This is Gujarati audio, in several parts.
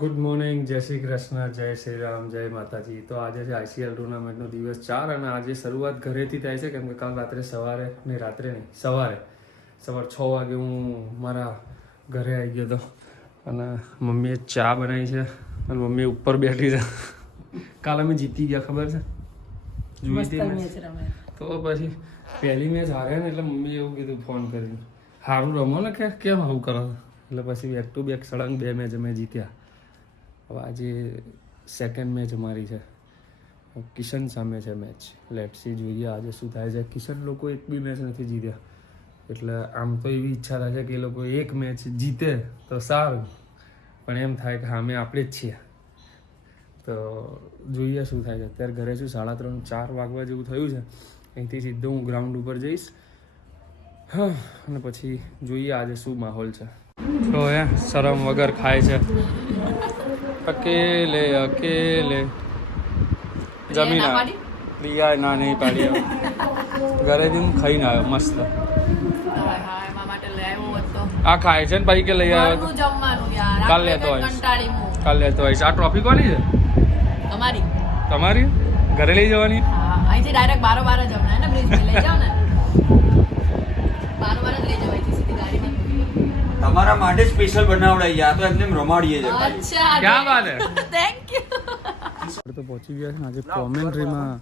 ગુડ મોર્નિંગ, જય શ્રી કૃષ્ણ, જય શ્રી રામ, જય માતાજી. તો આજે છે આઈસીએલ ટુર્નામેન્ટનો દિવસ 4 અને આજે શરૂઆત ઘરેથી થાય છે કેમ કે કાલ રાત્રે સવારે સવાર 6 વાગે હું મારા ઘરે આવી ગયો હતો અને મમ્મીએ ચા બનાવી છે અને મમ્મી ઉપર બેઠી છે. કાલ અમે જીતી ગયા, ખબર છે? જોઈ હતી તો પછી પહેલી મેચ હાર્યા ને એટલે મમ્મીએ એવું કીધું ફોન કરીને, સારું રમો ને કેમ આવું કરો? એટલે પછી બેક ટુ બેક સળંગ 2 મેચ અમે જીત્યા. હવે આજે સેકન્ડ મેચ અમારી છે, કિશન સામે છે મેચ. લેટ્સી જોઈએ આજે શું થાય છે. કિશન લોકો એક બી મેચ નથી જીત્યા એટલે આમ તો એવી ઈચ્છા થાય છે કે એ લોકો એક મેચ જીતે તો સારું, પણ એમ થાય કે સામે આપણે જ છીએ. તો જોઈએ શું થાય છે. અત્યારે ઘરે છું, 3:30-4 વાગવા જેવું થયું છે. અહીંથી સીધો હું ગ્રાઉન્ડ ઉપર જઈશ અને પછી જોઈએ આજે શું માહોલ છે. તો શરમ વગર ખાય છે, અકેલે અકેલે જમીન રિયા ના નહીં પાડી. ઘરેથી હું ખાઈને આવ્યો મસ્ત. આ ખાય છે ને પછી કે લઈ આવ્યો તો કાલ લેતો આવીશ. આ ટ્રોફી કોની છે? તમારી ઘરે લઈ જવાની? અહીંથી ડાયરેક્ટ 12 જ હમણાં ને બ્રિજ લઈ જાવ ને, 12 જ લઈ જવાય છે સીધી ગાડીમાં. તમારા માટે સ્પેશિયલ બનાવડાઈ આ તો એમને રમાડીએ છે. અચ્છા, ક્યાં વાત હે. Thank you. તો પહોંચી ગયા છે. આજે કોમેન્ટ્રીમાં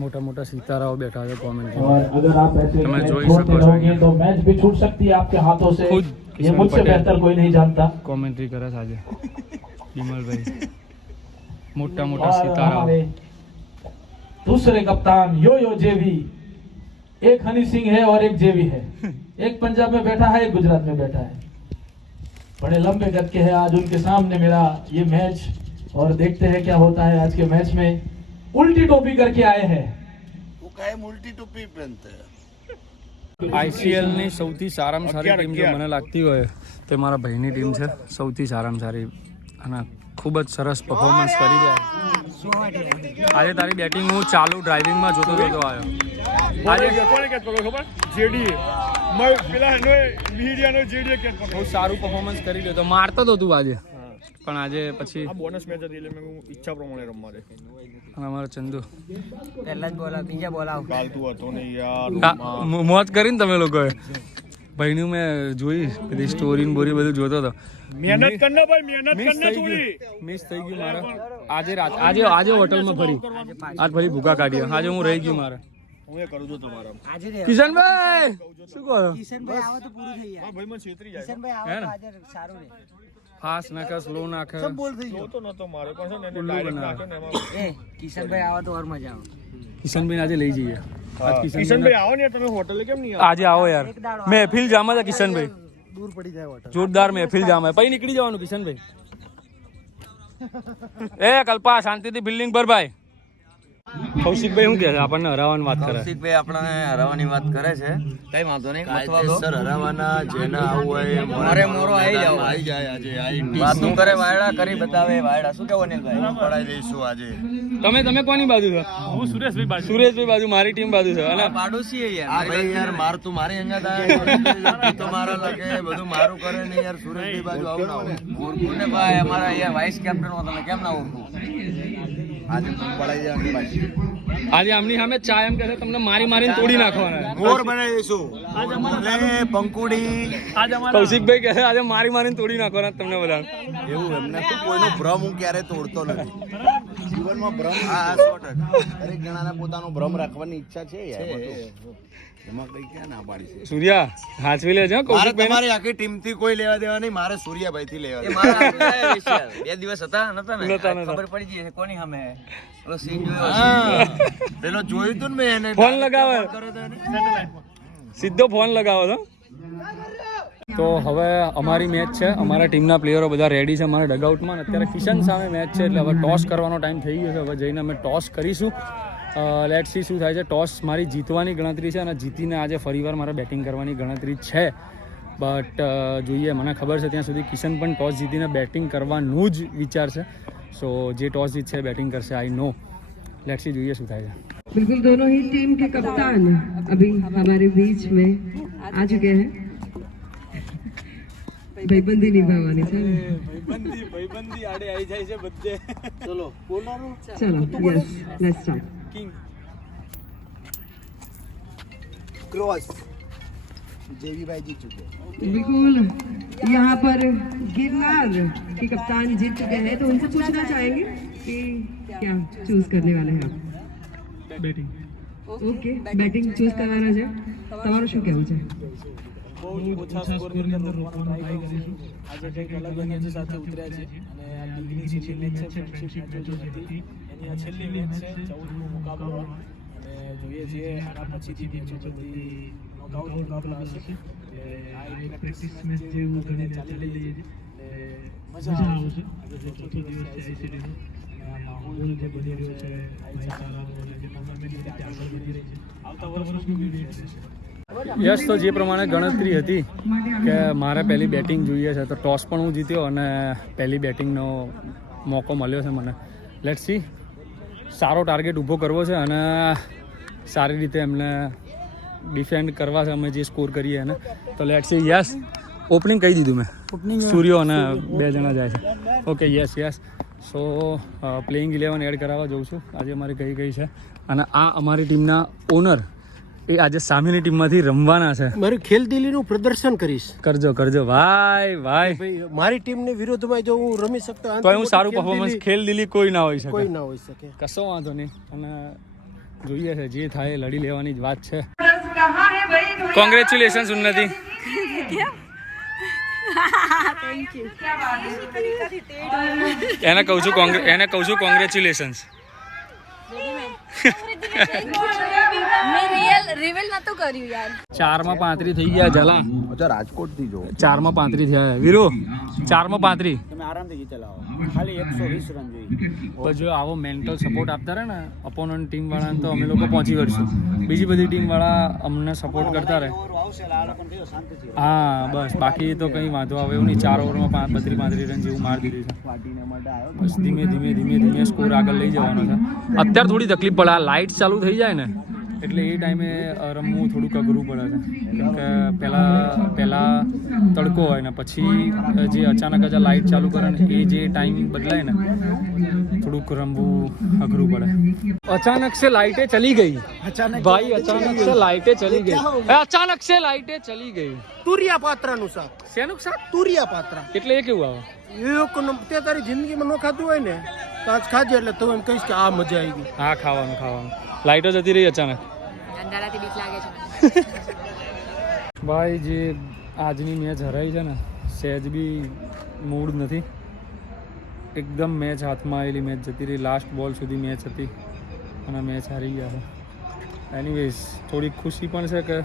મોટા મોટા સિતારાઓ બેઠા છે કોમેન્ટ્રીમાં. अगर आप ऐसे તમે मैच જોઈ छोड़ते શકો છો रहोगे तो मैच भी छूट सकती है आपके हाथों से. खुद ये किशन मुझसे पटेल बेहतर कोई नहीं जानता. કોમેન્ટ્રી કરે છે આજે વિમલભાઈ. મોટા મોટા और સિતારાઓ. हमारे दूसरे कप्तान यो जेवी, एक हनी सिंह है और एक जेवी है. एक पंजाब में बैठा है, एक गुजरात में बैठा है. बड़े लंबे कद के हैं. आज उनके सामने मेरा ये मैच और देखते हैं क्या होता है आज के मैच में. उल्टी टोपी करके आए हैं. वो कायम उल्टी टोपी पहनते हैं. આઈસીએલ ની સૌથી સારામાં સારી ટીમ જો મને લાગતી હોય તો મારા ભાઈની ટીમ છે. સૌથી સારામાં સારી અને ખૂબ જ સરસ પરફોર્મન્સ કરી રહ્યા. આજે તારી બેટિંગ હું ચાલુ ડ્રાઇવિંગમાં જોતો આવ્યો. આજે બહુ સારું પરફોર્મન્સ કરી રહ્યો તો મારતો તો તું આજે, પણ આજે પછી બોનસ મેચ હતી એટલે મેં ઈચ્છા પ્રમાણે રમવા દે. અને અમારો ચંદુ પહેલા જ બોલા, બીજા બોલા. ચાલતું હતો ને યાર. મોજ કરીને તમે લોકોએ. ભાઈનું મેં જોઈ બધી સ્ટોરી ને બોરી બધું જોતો હતો. મહેનત કરના ભાઈ, મહેનત કરના છોડી. મિસ થઈ ગયું મારે આજે હોટલમાં ફરી આજ ફરી ભૂકા કાઢ્યા. આજે હું રહી ગયું મારે. હું એ કરું છું તમારા. કિશનભાઈ શું કહો? કિશનભાઈ આવો તો પૂરું થઈ જાય. ભાઈ મને છેતરી જાય. કિશનભાઈ હે આવો ને? તો આજે સારું રહે. ફાસ્ટ નાખે, સ્લો નાખે. જોતો નતો મારે પણ છે ને એને ઉલ્લુ direct બનાવે. નાખે ને એમાં. એ કિશનભાઈ આવો તો ઓર મજા આવે. કિશનભાઈ આજે લઈ જઈએ. આજ કિશનભાઈ આવો ને તમે હોટલે કેમ નહીં આવો? આજે આવો યાર. મહેફિલ જામા છે કિશનભાઈ. દૂર પડી જાય હોટલ. જોરદાર મહેફિલ જામા. પછી નીકળી જવાનું કિશનભાઈ. એ કલ્પા શાંતિથી બિલ્ડિંગ પર ભાઈ. કૌશિકભાઈ શું કહે છે? આપણને હરાવવાની વાત કરે. કૌશિકભાઈ આપણને હરાવવાની વાત કરે છે. કઈ વાંધો નહીં. કાયદેસર હરાવવાના, જેને આવું હોય મોરે મોરો આવી જાવ. આવી જાય. આજે આ વાતું કરે વાયડા કરી બતાવે વાયડા. શું કેવું અનિલભાઈ? પડાઈ દઈશું આજે. તમે કોની બાજુ છો? હું સુરેશભાઈ બાજુ, મારી ટીમ બાજુ છે. અને પાડોશી યાર. આ ભાઈ યાર માર તું મારી અહીંયા તો મારા લાગે બધું મારું કરે ને યાર. સુરેશભાઈ બાજુ આવું ના હોય. ઓળખું ને ભાઈ અમારા યાર વાઇસ કેપ્ટન હો, તમે કેમ ના ઓળખું? આજે પડાઈ જવાની પાછી. આજે આમની સામે ચા એમ કહે છે તમને મારીને તોડી નાખવાના. ગોર બનાવી દઈશું. એટલે પંકુડી કૌશિકભાઈ કહે છે આજે મારીને તોડી નાખવાના તમને બધા. એવું એમને તો કોઈનો ભ્રમ હું ક્યારે તોડતો નથી. જીવનમાં ભ્રમ 100%. દરેક જણાને પોતાનો ભ્રમ રાખવાની ઈચ્છા છે યાર. એમાં કઈ ક્યાં ના પાડી છે. સૂર્યા હાચવી લેજો મારે કૌશિકભાઈ. તમારી આખી ટીમ થી કોઈ લેવા દેવા નહીં. મારે સૂર્યાભાઈ થી લેવા એ દેવા. મારા 2 દિવસ હતા નતા ને? નતા. ખબર પડી ગઈ છે કોની સામે. પેલો સીન જોયો. હા. પેલો જોયું તું ને મેં એને. ફોન લગાવે. કર્યો તો એને. સીધો ફોન લગાવો છો. તો હવે અમારી મેચ છે. અમારા ટીમના પ્લેયરો બધા રેડી છે અમારા ડગઆઉટમાં. અત્યારે કિશન સામે મેચ છે એટલે હવે ટોસ કરવાનો ટાઈમ થઈ ગયો છે. હવે જઈને અમે ટોસ કરીશું. લેટ્સ સી શું થાય છે. ટોસ મારી જીતવાની ગણતરી છે અને જીતીને આજે ફરીવાર મારે બેટિંગ કરવાની ગણતરી છે. બટ જોઈએ, મને ખબર છે ત્યાં સુધી કિશન પણ ટોસ જીતીને બેટિંગ કરવાનું જ વિચાર છે. સો જે ટોસ જીતશે બેટિંગ કરશે, આઈ નો. लेट्स सी જોઈએ શું થાય છે. बिल्कुल दोनों ही टीम के कप्तान अभी हमारे बीच में आ चुके हैं. ભાઈબંધી નિભાવવાની છે ને? ભાઈબંધી આડે આવી જાય છે બધે. चलो बोलो ચલો યસ લેટ્સ સ્ટાર્ટ. क्रॉस जेवी भाई जीत चुके हैं. बिल्कुल यहाँ पर गिरनार के कप्तान जीत चुके हैं तो उनसे पूछना चाहेंगे कि क्या चूज करने वाले हैं आप? બેટિંગ ઓકે બેટિંગ ચૂઝ કરવાના છે. તમારું શું કહેવું છે? બહુ ઓછા સ્કોરની અંદર રોકવાનો ટ્રાય કરીશું. આજે કંઈક અલગ એનર્જી સાથે ઉતર્યા છે અને આ લીગની છેલ્લી મેચ છે, ફ્રેન્ડશિપ મેચ હતી એની આ છેલ્લી મેચ છે, 14મો મુકાબલો અને જોઈએ છીએ આના પછીથી મેચો બધી નોકઆઉટ મુકાબલા હશે. એટલે આ એક પ્રેક્ટિસ મેચ જેવું ગણીને ચાલી લઈએ છીએ. મજા આવશે. આજે જે ચોથો દિવસ છે આઈસીડીનો અને આ માહોલ જે બની રહ્યો છે ભાઈચારાનો અને જે ટુર્નામેન્ટ રીતે આગળ વધી રહી છે આવતા વર્ષનું બી વિડીયો છે. યસ, તો જે પ્રમાણે ગણતરી હતી કે મારે પહેલી બેટિંગ જોઈએ છે, તો ટોસ પણ હું જીત્યો અને પહેલી બેટિંગનો મોકો મળ્યો છે મને. લેટ્સ સી, સારો ટાર્ગેટ ઊભો કરવો છે અને સારી રીતે એમને ડિફેન્ડ કરવા છે અમે જે સ્કોર કરીએ એને. તો લેટ્સ સી. યસ, ઓપનિંગ કહી દીધું મેં, સૂર્યો અને 2 જણા જાય છે. Okay, yes yes. So playing 11 add કરાવવા જઉં છું. આજે અમારી કઈ છે અને આ અમારી ટીમના ઓનર એ આજે સામેની ટીમમાંથી રમવાના છે. મારી ખેલદિલીનું પ્રદર્શન કરીશ. કરજો કરજો ભાઈ ભાઈ. ભાઈ મારી ટીમની વિરોધમાં જો હું રમી શકતો તો હું સારું પરફોર્મન્સ ખેલ દિલી કોઈ ના હોઈ કોઈ શકે, ના હોઈ શકે. કશો વાંધો નહીં. અને જોઈએ છે જે થાય એ લડી લેવાની જ વાત છે. કોંગ્રેચ્યુલેશન્સ ઉન્નતિ. એને કહું છું કોંગ્રેચ્યુલેશન્સ. રિવીલ નતું કર્યું યાર. 4 માં 35 થઈ ગયા જલા. अच्छा राजकोट थी जो 4 માં 35 થયા વીરો. 4 માં 35. તમે આરામથી જીતેલા હો. ખાલી 120 રન જોઈએ. તો જો આવો મેન્ટલ સપોર્ટ આપતા રહે ને અપોનન્ટ ટીમ વાળાને તો અમે લોકો પહોંચી વળશું. બીજી બધી ટીમ વાળા અમને સપોર્ટ કરતા રહે. હા બસ, બાકી તો કંઈ વાંધો આવે એવું નહીં. 4 ઓવરમાં 32-35 રન જેવું મારી દીધું છે. બસ ધીમે ધીમે સ્કોર આગળ લઈ જવાનો છે. અત્યારે થોડી તકલીફ પડે, આ લાઇટ ચાલુ થઈ જાય ને એટલે એ ટાઈમે રમવું થોડુંક અઘરું પડે છે. કેમ કે પહેલાં તડકો હોય ને પછી જે અચાનક જ લાઇટ ચાલુ કરે ને એ જે ટાઈમ બદલાય ને થોડુંક રમવું અઘરું પડે. અચાનક સે લાઇટે ચલી ગઈ ભાઈ, અચાનક સે લાઇટે ચલી ગઈ. અચાનક સે લાઇટે ચલી ગઈ. તુરિયા પાત્રાનું શાક. શેનું શાક? તુરિયા પાત્રા. એટલે એ કેવું આવે? તે તારી જિંદગીમાં ન ખાધું હોય ને તો આજ ખાજે એટલે તું એમ કહીશ કે આ મજા આવી ગઈ. હા, ખાવાનું. લાઇટો જતી રહી અચાનક. અંધારાથી બીક લાગે છે. ભાઈ જે આજની મેચ હરાઈ છે ને, સહેજ બી મૂડ નથી. એકદમ મેચ હાથમાં આવેલી મેચ જતી રહી. લાસ્ટ બોલ સુધી મેચ હતી અને મેચ હારી ગયા છે. એનીવેઝ થોડીક ખુશી પણ છે કે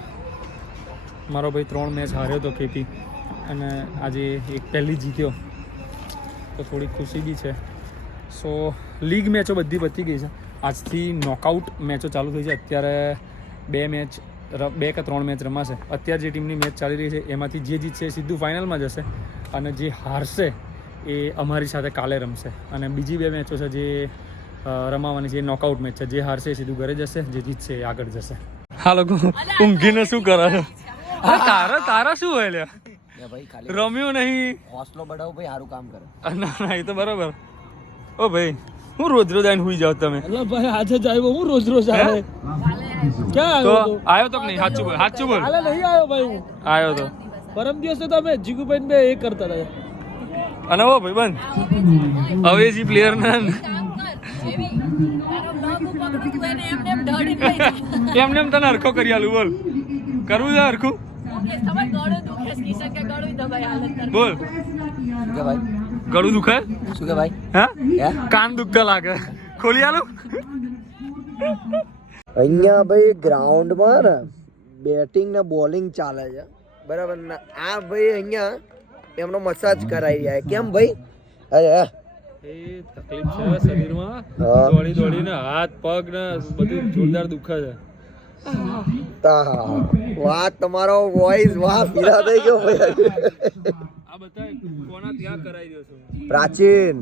મારો ભાઈ 3 મેચ હાર્યો હતો કેપી અને આજે એક પહેલી જીત્યો, તો થોડીક ખુશી બી છે. સો લીગ મેચો બધી પતી ગઈ છે. આજથી નોકઆઉટ મેચો ચાલુ થઈ છે. અત્યારે 2 કે 3 મેચ રમાશે. અત્યારે જે ટીમની મેચ ચાલી રહી છે એમાંથી જે જીતશે એ સીધું ફાઇનલમાં જશે અને જે હારશે એ અમારી સાથે કાલે રમશે. અને બીજી 2 મેચો છે જે રમાવાની છે, એ નોકઆઉટ મેચ છે. જે હારશે એ સીધું ઘરે જશે, જે જીતશે એ આગળ જશે. હા લોકો ઊંઘીને શું કરે છે? તારા શું હોય લ્યા? ભાઈ ખાલી રમ્યો નહીં, હોસલો બડાવો ભાઈ સારું કામ કરે. ના એ તો બરોબર. ઓ ભાઈ હું રોજ આવીને હુઈ જાવ તમે? એટલે ભાઈ આજે જ આવ્યો હું રોજ આવે. ક્યાં તો આવ્યો? આવ્યો તો કે નહીં? સાચું બોલ. હાલે નહીં આવ્યો ભાઈ હું. આવ્યો તો. પરમ દિવસે તો અમે જીગુભાઈ બે એ કરતા હતા. અને ઓ ભાઈ બંધ અવેજી પ્લેયર ના કામ કર જેવી તારો બ્લોગ પકડું તું એને એમને એમ ઢળીને લઈ જા. એમને એમ તને હરખો કરી આલું. બોલ, કરવું છે હરખું? ઓકે ખબર ગળું દુખે છે કિશન કે ગળું દબાઈ હાલત કર. બોલ, કે ભાઈ ગળું દુખે? શું કે ભાઈ? હા, હે? કાન દુખતા લાગે. ખોલી આલું? અહીંયા ભાઈ ગ્રાઉન્ડમાં ને બેટિંગ ને બોલિંગ ચાલે છે બરાબર ને. આ ભાઈ અહીંયા એમનો મસાજ કરાઈ રહ્યા. કેમ ભાઈ? અરે એ તકલીફ છે શરીરમાં, દોડીને હાથ પગ ને બધું જોરદાર દુખે છે. વાહ, તમારો વોઇસ વાહ પીરા થઈ ગયો ભાઈ. આ બધા કોના ત્યાં કરાઈ રહ્યો છો? પ્રાચીન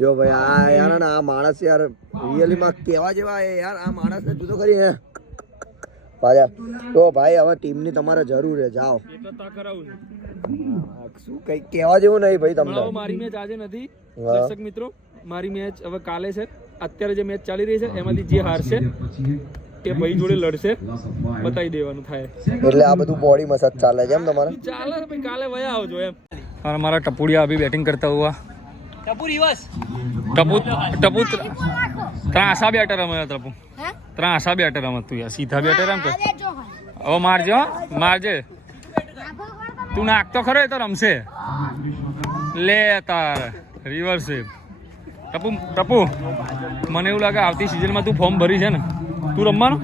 જો ભાઈ આ યાર ને આ માણસ યાર રિયલી માં કેવા જેવા છે યાર. આ માણસ ને તું તો ખરી હે પાછા તો ભાઈ હવે ટીમની તમારે જરૂર છે. જાઓ એટલે તા કરાવું છું. શું કઈ કહેવા જેવું નહીં ભાઈ તમને. મારી મેચ આજે નથી હા. દર્શક મિત્રો, મારી મેચ હવે કાલે છે. અત્યારે જે મેચ ચાલી રહી છે એમાંથી જે હારશે એ ભાઈ જોડે લડશે, બતાવી દેવાનું થાય. એટલે આ બધું બોડી મસાજ ચાલે છે એમ તમારે? ચાલે ભાઈ, કાલે વયા આવજો એમ. और हमारा टपुड़िया अभी बैटिंग करता हुआ. ટપુ રિવર્સ. टपू ત્રાસા બેટર રમે ટપુ. ત્રાસા બેટર રમે તું યાર, સીધા બેટર રમ કે. હવે મારજો, મારજે. તું નાખ તો ખરો, એ તો રમશે. લે તાર રિવર્સ છે. ટપુ મને એવું લાગે આવતી સિઝનમાં તું ફોર્મ ભરી છે ને, તું રમવાનો.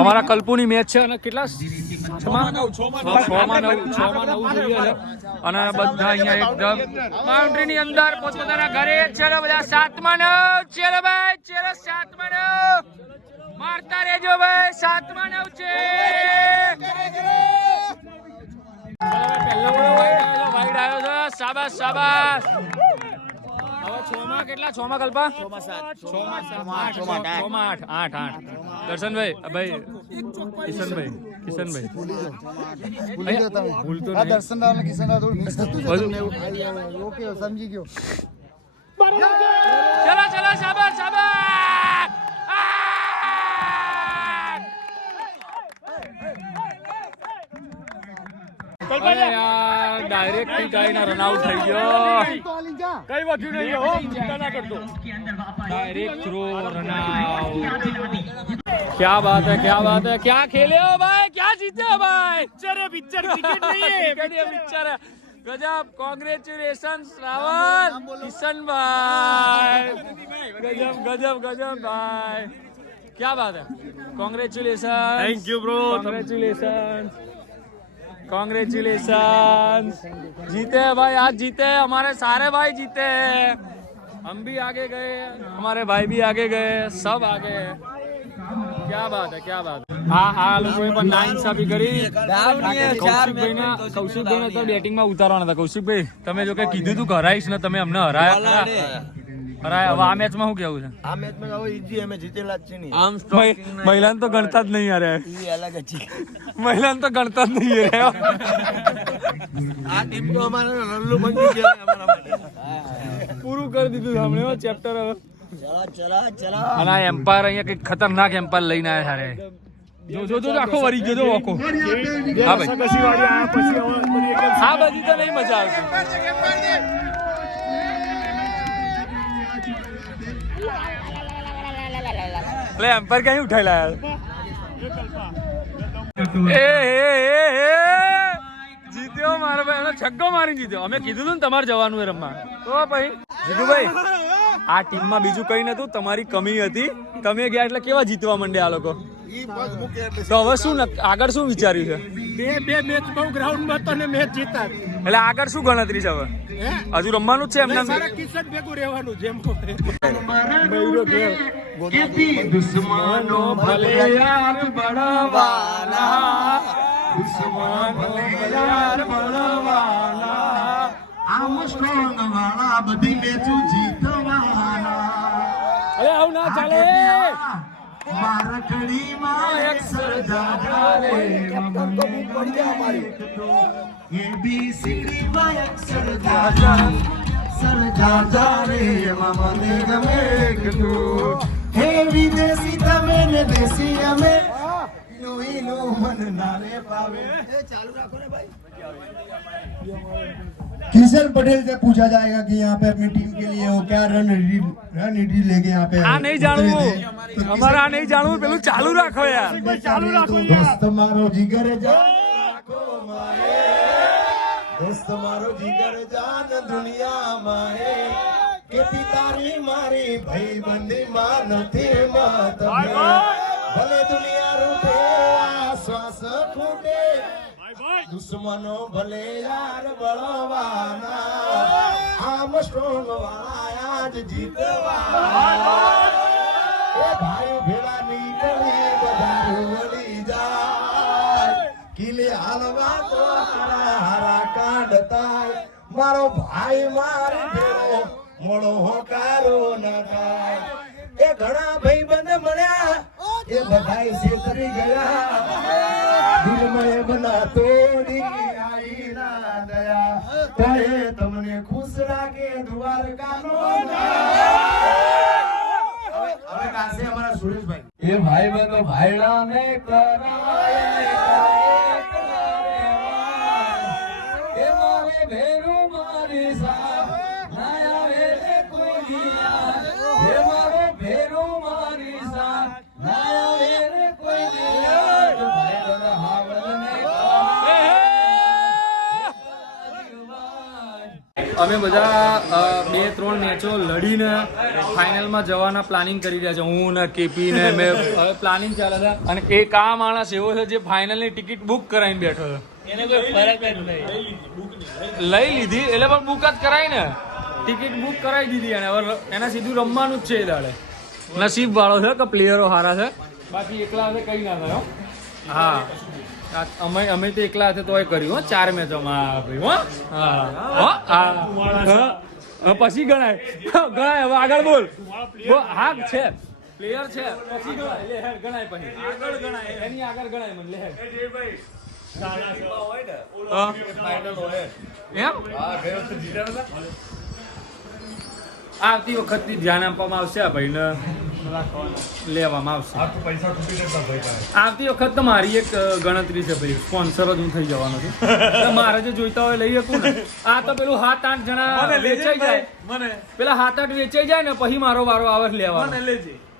અમારા કલ્પુની મેચ છે અને કેટલા 6-9 જોઈએ છે અને બધા અહીંયા એકદમ બાઉન્ડ્રી ની અંદર પોતપોતાના ઘરે. ચલો બધા 7-9, ચલો ભાઈ, ચલો 7-9 મારતા રહેજો ભાઈ. 7-9 છે. વાઈડ આવ્યો છે. શાબાશ શાબાશ. હવે 6 માં કેટલા? 6 માં કલ્પા? 6 માં 8. દર્શનભાઈ, ભાઈ કિશનભાઈ ભૂલતો નહીં. દર્શનરાવ ને કિશનરાવ થોડું મિક્સ થતું છે બધું. તમને એવું ઓકે સમજી ગયો. ચલો ચલો, શાબાશ શાબાશ. ડાયરેક્ટ ટીકાઈના રન આઉટ થઈ ગયો. કઈ વધ્યું નહીં હો, ચિંતા ના કરતો. Direct throw run out. क्या बात है, क्या बात है, क्या खेले हो भाई, क्या जीते हो भाई. पिक्चर क्रिकेट नहीं है, पिक्चर है. गजब, कांग्रेचुलेशंस रावल, किशन भाई. गजब गजब गजब भाई, क्या बात है. Congratulations. Thank you bro. Congratulations. जीते हैं भाई, आज जीते हैं. हमारे सारे भाई जीते हैं. हम भी आगे गए, हमारे भाई भी आगे गए, सब आगे हैं. क्या बात है, क्या बात है. આ લોકોએ પણ નાઇન્સાફી કરી. કૌશિકભાઈને તો બેટિંગમાં ઉતારવાના હતા. કૌશિકભાઈ, તમે જો કે કીધું તું કે હરાઈશ ને, તમે અમને હરાયા. હરાયા. હવે આ મેચમાં શું કેવું છે? આ મેચમાં હવે ઈજી અમે જીતેલા જ છે નહીં. આમ મહિલાને તો ગણતા જ નહીં યાર. એ અલગ જ છે. મહિલાને તો ગણતા જ નહીં યાર. આ ટીમ તો અમારે રલ્લુ બની છે અમારા માટે. પૂરું કરી દીધું સામે ચેપ્ટર. હવે ચલા અને આ એમ્પાયર અહીંયા કઈક ખતરનાક એમ્પાયર લઈને આવ્યા છે. જો આખો વરી ગયો. જો આખો. હા ભાઈ, આ બધી તો નહીં મજા આવતી. એટલે એમ્પાયર ક્યાંય ઉઠાઈ લાયા. જીત્યો મારો ભાઈ, એનો છગ્ગો મારી જીત્યો. અમે કીધું હતું ને તમારે જવાનું એ રમવા. તો ભાઈ જીતુભાઈ, આ ટીમમાં બીજું કઈ નતું, તમારી કમી હતી. તમે ગયા એટલે કેવા જીતવા માંડ્યા આ લોકો. તો હવે શું આગળ શું વિચાર્યું છે? બે મેચ બહુ ગ્રાઉન્ડમાં તો ને મેચ જીતા. એટલે આગળ શું ગણતરી છે હવે? હજુ રમવાનું જ છે એમને? કિશન ભેગું રહેવાનું જેમ દુશ્મનો ભલે યાર બળવાના, દુશ્મનો ભલે યાર બળવાના, આમ સ્ટ્રોંગ વાળા બધી મેચો જીતવાના. અરે આવું ના ચાલે. મારકડીમાં એક સરદાર રે, ABCDમાં એક સરદાર રે, એમાં મને ગમે એટલું. હે વિદેશી તમે ને દેશી અમે, નું મન નારે પાવે. ચાલુ રાખો ને ભાઈ. किशन पटेल से पूछा जाएगा कि यहाँ पे अपनी टीम के लिए वो क्या रणनीति लेके यहाँ पे આ નહીં જાણવું, અમારે આ નહીં જાણવું. પેલું ચાલુ રાખો યાર, ચાલુ રાખો યાર. दोस्त मारो जिगर जान दोस्त मारो जिगर जान दुनिया माए के पितारी मारी भाई बंदी मां નથી મત ભલે દુનિયા રૂપે શ્વાસ ખૂટે, દુશ્મનો ભલે યાર બળવાના, આમ સ્ટ્રોંગ વાળા આજ જીતવાના. એ ભાઈ ભેળા નીકળી બધા વળી જાય, કિલે હાલવા તો હારા હારા કાઢતા. મારો ભાઈ મારી ભેળો મોડો હોકારો ના થાય. એ ઘણા ભાઈ બંધ મળ્યા, એ બધાય છેતરી ગયા. દિલ में बना तोड़ी आई ना दया कहे તમને ખુશ રાખે દ્વારકાનો હવે કાશે અમારા સુરેશભાઈ એ ભાઈ બંધો ભાઈડા ને કરાય એ મારે ભેરું મારી સા ના આવે રે કોઈ એ મારો ભેરું મારી સા ના આવે રે કોઈ ભાઈ બંધો હાવળ ને અમે બધા 2-3 મેચો લડીને ફાઇનલમાં જવાના પ્લાનિંગ કરી રહ્યા છે. હું ને કેપી ને મેં હવે પ્લાનિંગ ચાલે છે. અને એક આ માણસ એવો છે જે ફાઇનલની ટિકિટ બુક કરાવીને બેઠો છે. એને કોઈ ફરક જ નહીં. લઈ લીધી એટલે પણ બુક જ કરાવી ને, ટિકિટ બુક કરાવી દીધી. અને હવે એના સીધું રમવાનું જ છે. એ દાડે નસીબ વાળો છે કે પ્લેયરો સારા છે, બાકી એકલા હાથે કઈ ના થાય. હા, અમે તો એકલા હાથે તોય કર્યું 4 મેચોમાં ભાઈ. પછી ગણાય હવે આગળ બોલ. હા છે, પ્લેયર છે, પછી ગણાય પછી આગળ ગણાય, એની આગળ ગણાય મને લે આવતી વખત ધ્યાન આપવામાં આવશે આ ભાઈને લેવામાં આવશે. આવતી વખત તો મારી એક ગણતરી છે ભાઈ, સ્પોન્સર જ હું થઈ જવાનો છું. મારે જે જોઈતા હોય લઈ શકું ને. આ તો પેલું 7-8 જણા વેચાઈ જાય, પેલા 7-8 વેચાઈ જાય ને પછી મારો વારો આવે લેવાનો.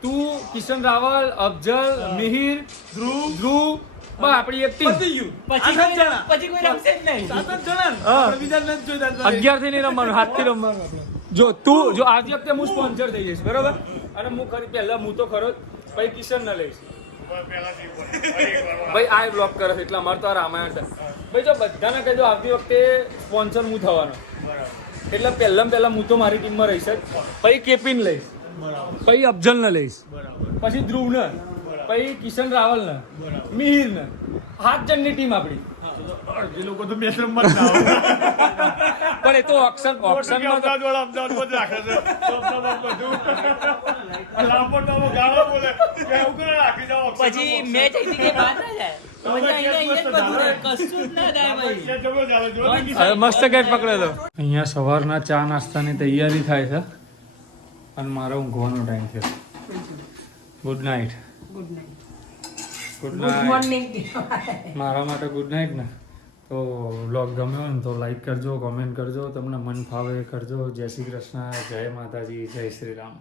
તું, કિશન રાવલ, અફજલ, મિહિર, ધ્રુવ, બસ આપણી એક ટીમ. પછી કોઈ રમશે જ નહીં. 11 થી નહીં રમવાનું, 7 થી રમવાનું. જો તું જો આજે વખતે હું સ્પોન્સર થઈ જઈશ બરોબર, અને હું ખરી પહેલા હું તો ખરો પછી કિશન ને લઈશ ભાઈ. આ બ્લોક કરે છે એટલે અમારે તો આ રામાયણ છે ભાઈ. જો બધાને કહી દો આવતી વખતે સ્પોન્સર હું થવાનો, એટલે પહેલા હું તો મારી ટીમમાં રહીશ જ. પછી કેપીન લઈશ, પછી અફજલ ને લઈશ, પછી ધ્રુવ ને, પછી કિશન રાવલ ને, મિહિર ને. 7 જણની ટીમ આપણી. એ લોકો તો મેચ રમવા જ ના આવે. પણ એ તો ઓક્શનમાં રાખે છે. પછી મેચ અહીંથી બહાર ના જાય. મસ્ત કેટ પકડેલો. અહીંયા સવારના ચા નાસ્તાની તૈયારી થાય છે અને મારો ઊંઘવાનો ટાઈમ છે. Good night. Good morning. મારા માટે ગુડ નાઇટ ને. તો વ્લોગ ગમ્યો ને તો લાઈક કરજો, કોમેન્ટ કરજો, તમને મન ફાવે કરજો. જય શ્રી કૃષ્ણ, જય માતાજી, જય શ્રી રામ.